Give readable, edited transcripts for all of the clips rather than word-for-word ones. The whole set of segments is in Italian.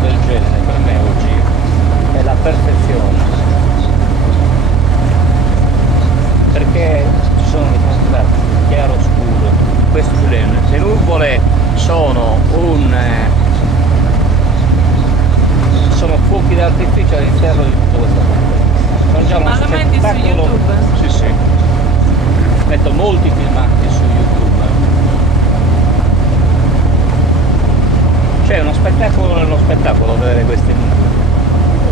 del genere per me oggi è la perfezione. Perché ci sono i contrasti chiaro scuro, questo genere. Le nuvole sono sono fuochi d'artificio all'interno di tutto questo mondo. Sono già uno Ma lo metti su spettacolo. YouTube? Sì, sì. Metto molti filmati su YouTube. C'è uno spettacolo nello spettacolo vedere queste nuvole.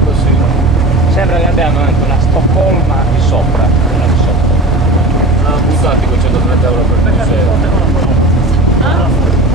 Così. Sembra che abbiamo anche una Stoccolma di sopra, una di sotto. Ah, buttati con 130 euro per museo. Ah?